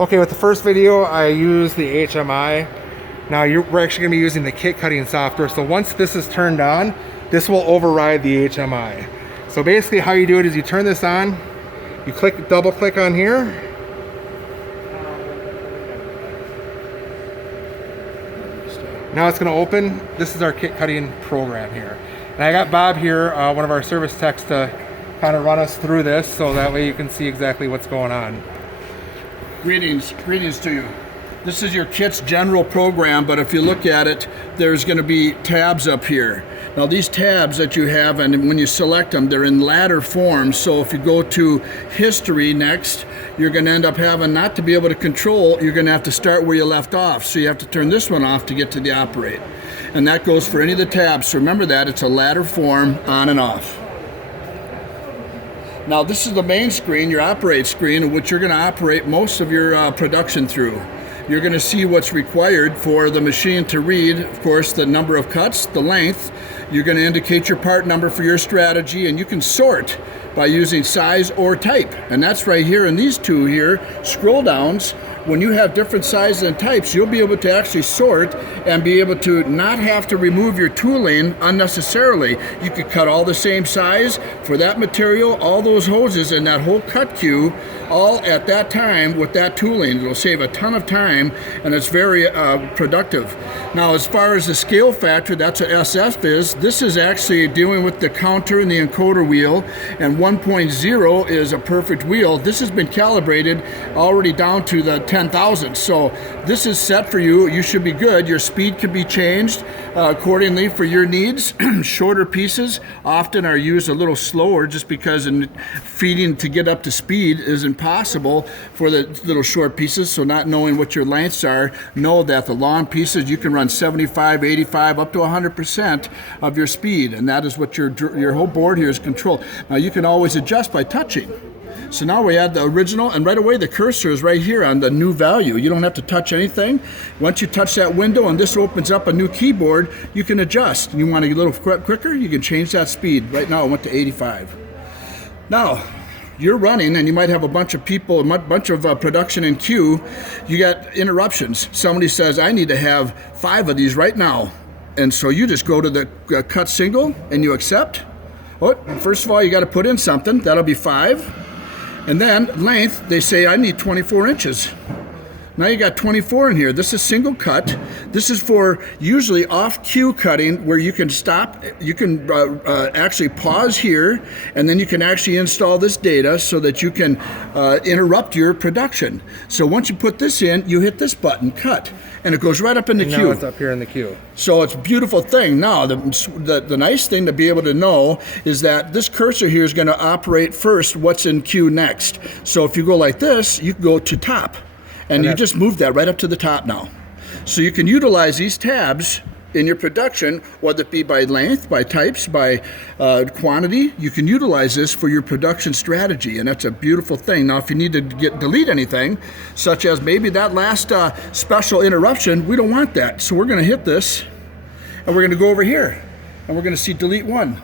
Okay, with the first video, I used the HMI. Now we're actually gonna be using the kit cutting software. So once this is turned on, this will override the HMI. So basically how you do it is you turn this on, you double click on here. Now it's gonna open. This is our kit cutting program here. And I got Bob here, one of our service techs, to kind of run us through this so that way you can see exactly what's going on. Greetings to you. This is your kit's general program, but if you look at it, there's going to be tabs up here. Now these tabs that you have, and when you select them, they're in ladder form. So if you go to history next, you're going to end up having not to be able to control, you're going to have to start where you left off. So you have to turn this one off to get to the operate. And that goes for any of the tabs. So remember that, it's a ladder form on and off. Now this is the main screen, your operate screen, which you're going to operate most of your production through. You're going to see what's required for the machine to read, of course, the number of cuts, the length. You're going to indicate your part number for your strategy, and you can sort by using size or type. And that's right here in these two here, scroll downs. When you have different sizes and types, you'll be able to actually sort and be able to not have to remove your tooling unnecessarily. You could cut all the same size for that material, all those hoses and that whole cut queue, all at that time with that tooling. It'll save a ton of time, and it's very productive. Now, as far as the scale factor, that's what SF is. This is actually dealing with the counter and the encoder wheel, and 1.0 is a perfect wheel. This has been calibrated already down to the 10,000. So this is set for you. You should be good. Your speed can be changed accordingly for your needs. Shorter pieces often are used a little slower just because feeding to get up to speed is impossible for the little short pieces. So not knowing what your lengths are, know that the long pieces you can run 75, 85, up to 100% of your speed, and that is what your whole board here is controlled. Now you can always adjust by touching. So now we add the original, and right away the cursor is right here on the new value. You don't have to touch anything. Once you touch that window and this opens up a new keyboard, you can adjust. You want to get a little quicker, you can change that speed. Right now I went to 85. Now, you're running and you might have a bunch of people, a bunch of production in queue. You got interruptions. Somebody says, I need to have 5 of these right now. And so you just go to the cut single and you accept. Well, first of all, you got to put in something. That'll be 5. And then length, they say I need 24 inches. Now you got 24 in here. This is single cut. This is for usually off cue cutting where you can stop, you can actually pause here, and then you can actually install this data so that you can interrupt your production. So once you put this in, you hit this button, cut, and it goes right up in the queue. Now it's up here in the queue. So it's a beautiful thing. Now the nice thing to be able to know is that this cursor here is going to operate first what's in queue next. So if you go like this, you can go to top. And you just move that right up to the top now. So you can utilize these tabs in your production, whether it be by length, by types, by quantity. You can utilize this for your production strategy, and that's a beautiful thing. Now, if you need to delete anything, such as maybe that last special interruption, we don't want that. So we're going to hit this, and we're going to go over here, and we're going to see delete 1,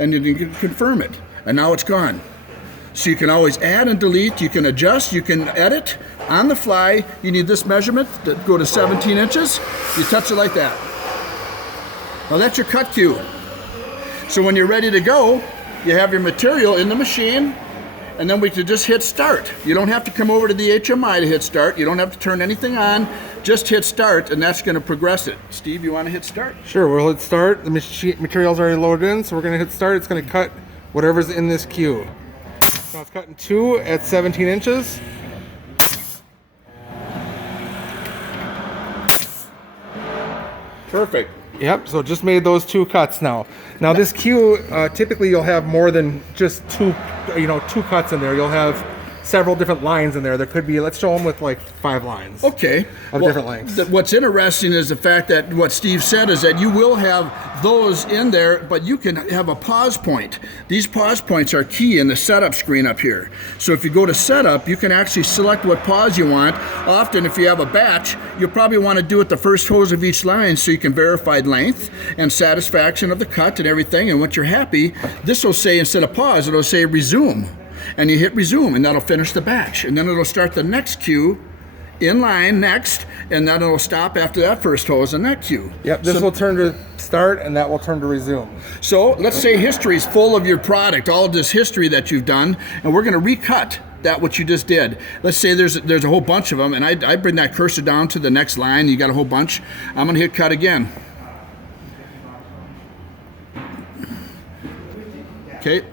and you can confirm it, and now it's gone. So you can always add and delete, you can adjust, you can edit on the fly. You need this measurement to go to 17 inches. You touch it like that. Now that's your cut cue. So when you're ready to go, you have your material in the machine, and then we can just hit start. You don't have to come over to the HMI to hit start. You don't have to turn anything on. Just hit start, and that's going to progress it. Steve, you want to hit start? Sure, we'll hit start. The material's already loaded in, so we're going to hit start. It's going to cut whatever's in this queue. Now it's cutting 2 at 17 inches. Perfect. Yep, so just made those 2 cuts now. Now this queue, typically you'll have more than just 2 cuts in there. You'll have several different lines in there. There could be, let's show them with like 5 lines. Okay. Of different lengths. What's interesting is the fact that what Steve said is that you will have those in there, but you can have a pause point. These pause points are key in the setup screen up here. So if you go to setup, you can actually select what pause you want. Often if you have a batch, you'll probably want to do it the first hose of each line so you can verify length and satisfaction of the cut and everything. And once you're happy, this will say, instead of pause, it'll say resume. And you hit resume, and that'll finish the batch. And then it'll start the next queue in line next, and then it'll stop after that first hose in that queue. Yep, this will turn to start, and that will turn to resume. So let's say history is full of your product, all of this history that you've done, and we're going to recut that what you just did. Let's say there's a whole bunch of them, and I bring that cursor down to the next line. You got a whole bunch. I'm going to hit cut again. Okay.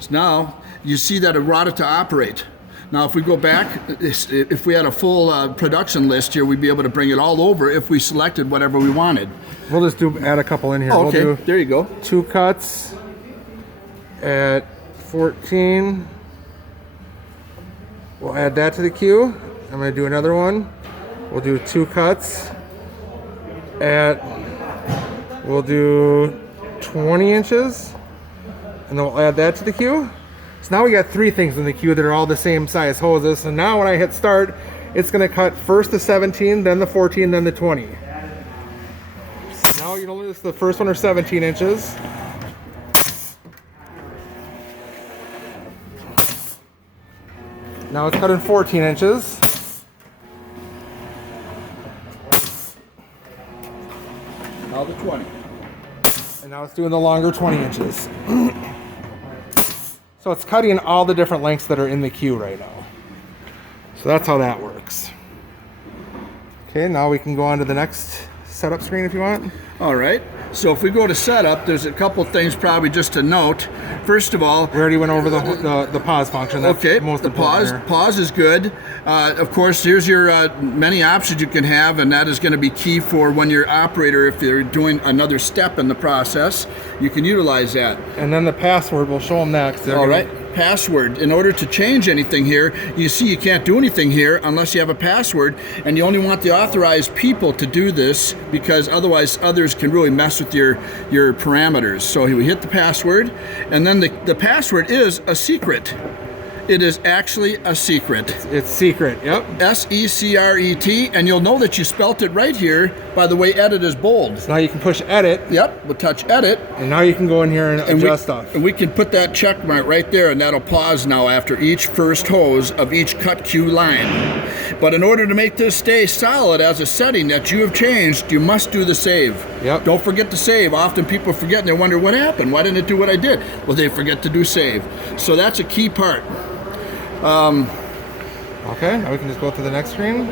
So now you see that it routed to operate. Now, if we go back, if we had a full production list here, we'd be able to bring it all over if we selected whatever we wanted. We'll just add a couple in here. Oh, okay, we'll do there you go. 2 cuts at 14. We'll add that to the queue. I'm going to do another one. We'll do 2 cuts at, we'll do 20 inches. And then we'll add that to the queue. So now we got 3 things in the queue that are all the same size hoses. So now when I hit start, it's going to cut first the 17, then the 14, then the 20. So now you'll notice the first one are 17 inches. Now it's cutting 14 inches. Now the 20. And now it's doing the longer 20 inches. So it's cutting all the different lengths that are in the queue right now. So that's how that works. Okay, now we can go on to the next setup screen if you want. All right. So if we go to setup, there's a couple things probably just to note. First of all, We already went over the pause function. That's okay, most the important here. pause is good. Of course, here's your many options you can have, and that is going to be key for when your operator, if you're doing another step in the process, you can utilize that. And then the password, we'll show them next. All right, password. In order to change anything here, you see you can't do anything here unless you have a password, and you only want the authorized people to do this because otherwise others can really mess with your parameters. So we hit the password, and then the password is a secret. It is actually a secret. It's secret, yep. S-E-C-R-E-T, and you'll know that you spelt it right here by the way edit is bold. So now you can push edit, Yep, we'll touch edit. and now you can go in here and adjust we, stuff. And we can put that check mark right there, and that'll pause now after each first hose of each cut queue line. But in order to make this stay solid as a setting that you have changed, you must do the save. Yep. Don't forget to save. Often people forget and they wonder what happened. Why didn't it do what I did? Well, they forget to do save. So that's a key part. Okay, now we can just go to the next screen.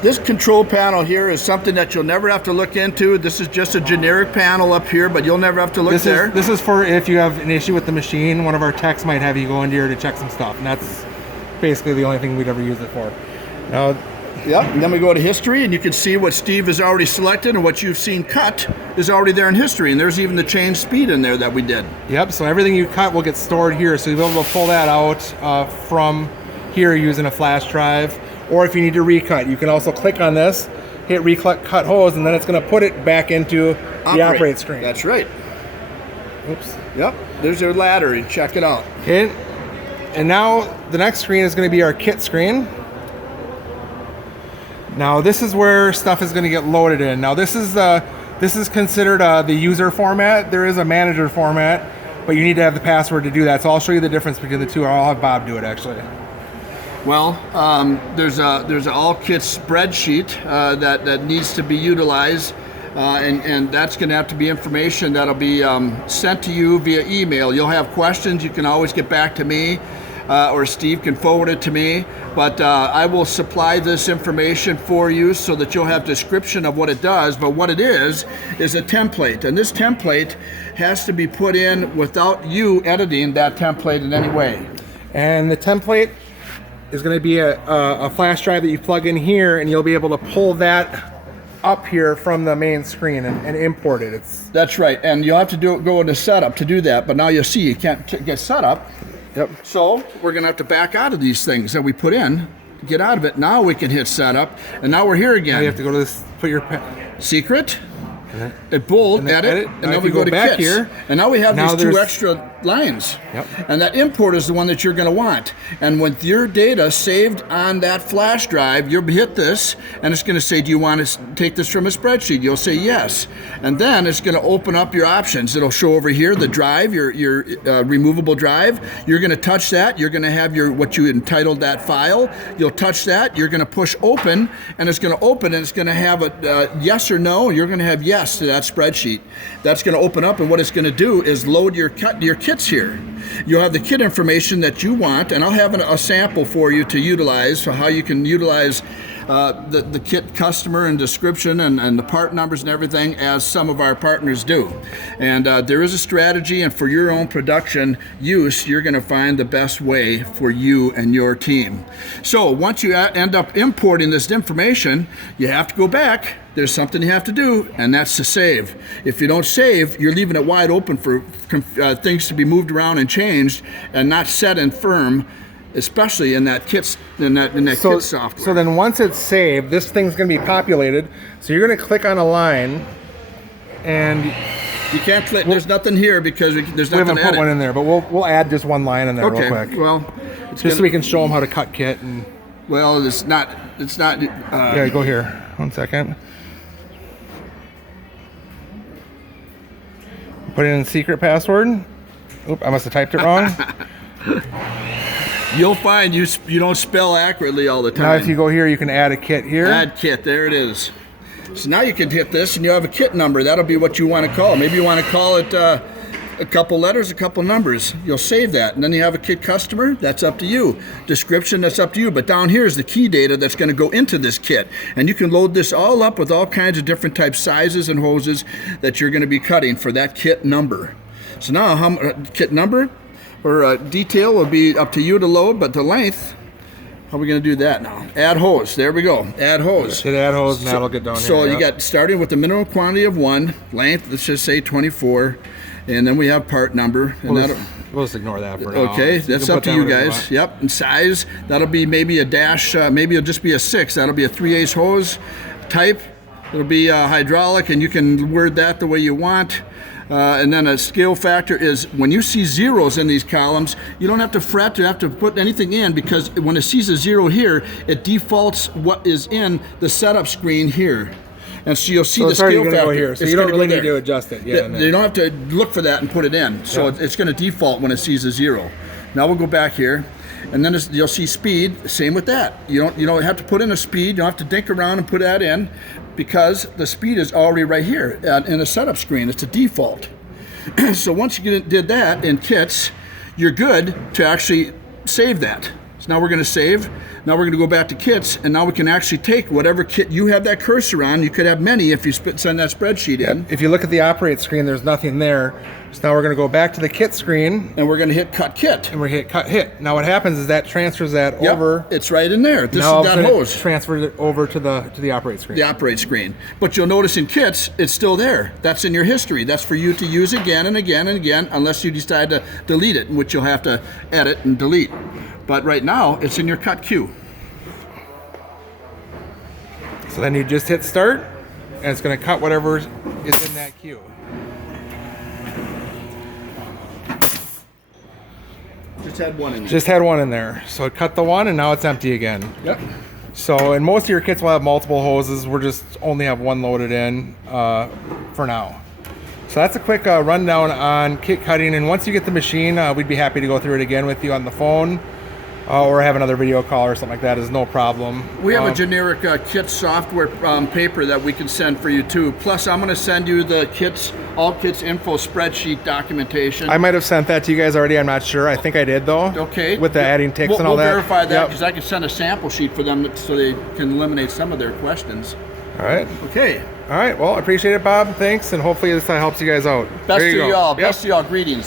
This control panel here is something that you'll never have to look into. This is just a generic panel up here, but you'll never have to look there. This is for if you have an issue with the machine. One of our techs might have you go in here to check some stuff, and that's basically the only thing we'd ever use it for. Now, Yep, and then we go to history, and you can see what Steve has already selected, and what you've seen cut is already there in history, and there's even the change speed in there that we did. yep, so everything you cut will get stored here, so you'll be able to pull that out from here using a flash drive. Or if you need to recut, you can also click on this, hit recut cut hose, and then it's going to put it back into the operate screen. That's right. Oops. Yep, there's your ladder, and check it out. Okay, and now the next screen is going to be our kit screen. Now this is where stuff is going to get loaded in. Now this is considered the user format. There is a manager format, but you need to have the password to do that. So I'll show you the difference between the two. Or I'll have Bob do it actually. Well, there's an all kit spreadsheet that needs to be utilized, and that's going to have to be information that'll be sent to you via email. You'll have questions. You can always get back to me. Or Steve can forward it to me, but I will supply this information for you so that you'll have description of what it does. But what it is a template, and this template has to be put in without you editing that template in any way. And the template is going to be a flash drive that you plug in here, and you'll be able to pull that up here from the main screen and import it. That's right, and you'll have to go into setup to do that, but now you'll see you can't get setup. Yep. So we're going to have to back out of these things that we put in, get out of it. Now we can hit setup, and now we're here again. Now you have to go to this, put your secret, bold, edit, and then we go to back kits. here. And now we have these two extra lines. Yep. And that import is the one that you're going to want. And with your data saved on that flash drive, you'll hit this, and it's going to say, do you want to take this from a spreadsheet? You'll say yes. And then it's going to open up your options. It'll show over here the drive, your removable drive. You're going to touch that. You're going to have what you entitled that file. You'll touch that. You're going to push open, and it's going to open, and it's going to have a yes or no. You're going to have yes to that spreadsheet. That's going to open up, and what it's going to do is load your kits here. You'll have the kit information that you want, and I'll have a sample for you to utilize for how you can utilize the kit customer and description and the part numbers and everything, as some of our partners do. And there is a strategy, and for your own production use, you're going to find the best way for you and your team. So once you end up importing this information, you have to go back. There's something you have to do, and that's to save. If you don't save, you're leaving it wide open for things to be moved around and changed, and not set and firm, especially in that kit software. So then once it's saved, this thing's going to be populated. So you're going to click on a line, and you can't click. There's nothing here because there's nothing to edit. We haven't put one in there, but we'll add just one line in there real quick. Well, just so we can show them how to cut kit. And well, it's not. Yeah, go here. 1 second. Put in secret password. Oop, I must have typed it wrong. You'll find you don't spell accurately all the time. Now if you go here, you can add a kit here. Add kit, there it is. So now you can hit this and you have a kit number. That'll be what you want to call. Maybe you want to call it a couple letters, a couple numbers. You'll save that. And then you have a kit customer, that's up to you. Description, that's up to you. But down here is the key data that's going to go into this kit. And you can load this all up with all kinds of different type sizes and hoses that you're going to be cutting for that kit number. So now kit number or detail will be up to you to load, but the length, how are we going to do that now? Add hose. There we go. Add hose. Hit add hose, and that'll get down here. So you got starting with the minimum quantity of 1, length, let's just say 24, and then we have part number. And we'll just ignore that for now. Okay, that's up to you guys. Yep, and size, that'll be maybe a dash, maybe it'll just be a 6. That'll be a 3/8 hose. Type, it'll be hydraulic, and you can word that the way you want. And then a scale factor is when you see zeros in these columns, you don't have to fret to have to put anything in, because when it sees a 0 here, it defaults what is in the setup screen here. And so you'll see the scale factor. Go here. So you don't really need to adjust it. Yeah, you don't have to look for that and put it in. So it's going to default when it sees a 0. Now we'll go back here. And then you'll see speed, same with that. You don't have to put in a speed, you don't have to dink around and put that in, because the speed is already right here in the setup screen. It's a default. So once you did that in kits, you're good to actually save that. So now we're going to save. Now we're going to go back to kits, and now we can actually take whatever kit you have that cursor on. You could have many if you send that spreadsheet in. If you look at the operate screen, there's nothing there. So now we're going to go back to the kit screen. And we're going to hit cut kit. And we're going to hit cut hit. Now what happens is that transfers that over. It's right in there. This now is that hose. It transfers it over to the operate screen. The operate screen. But you'll notice in kits, it's still there. That's in your history. That's for you to use again and again and again, unless you decide to delete it, which you'll have to edit and delete. But right now, it's in your cut queue. So then you just hit start, and it's going to cut whatever is in that queue. Just had one in there. Just had one in there. So it cut the one, and now it's empty again. Yep. So, and most of your kits will have multiple hoses. We're just only have one loaded in for now. So that's a quick rundown on kit cutting. And once you get the machine, we'd be happy to go through it again with you on the phone. Or have another video call or something like that is no problem. We have a generic kit software paper that we can send for you too. Plus, I'm going to send you the all kits info spreadsheet documentation. I might have sent that to you guys already. I'm not sure. I think I did though. Okay. With the adding ticks and all that. We'll verify that because I can send a sample sheet for them so they can eliminate some of their questions. All right. Okay. All right. Well, I appreciate it, Bob. Thanks, and hopefully this helps you guys out. Best to y'all. Best to y'all. Greetings.